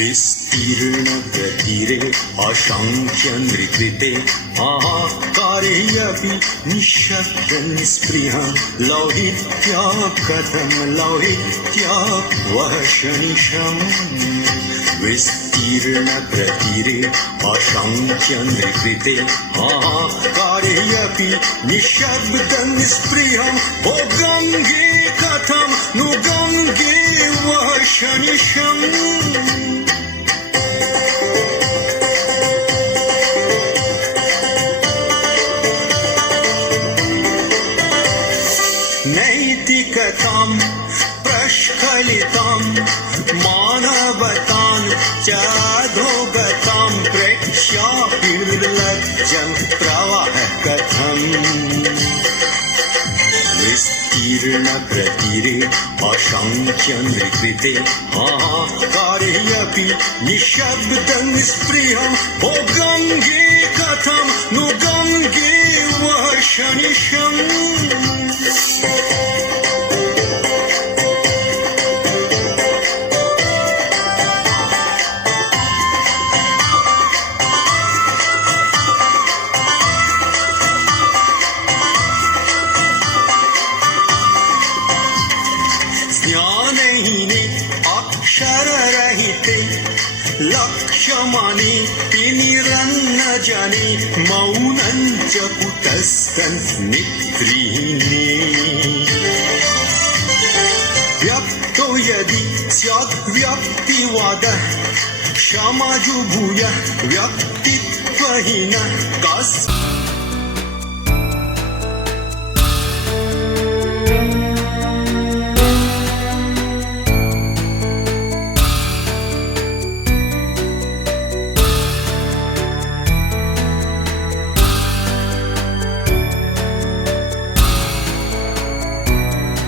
विस्तीर्णप्रतिरे अशङ्ख्यनृकृते आहाकारेऽपि निःशब्दनिःस्पृहं लौहित्या कथं लौहित्या वः शनिशम् विस्तीर्णप्रतिरे अशङ्ख्यनृकृते आहाकारेऽपि निःशब्दनिःस्पृहं ओ गङ्गे कथं नु गङ्गे वः शनिशम् नैतिकतां प्रस्खलितां मानवतां च अधोगतां प्रेक्ष्याभिर्लज्जं प्रवाह कथम् विस्तीर्णप्रतिरे अशङ्ख्यनृकृते आहाकारेऽपि निःशब्दनिःस्पृहं ओ गङ्गे कथं नु गङ्गे वः शनिशम् ज्ञानहीने अक्षररहिते लक्ष्यमाने निरन्नजने मौनं च कुतस्तन्निद्रिहीने व्यक्तो यदि स्यात् व्यक्तिवादः क्षमाजुभूय व्यक्तित्वहीनः कस्य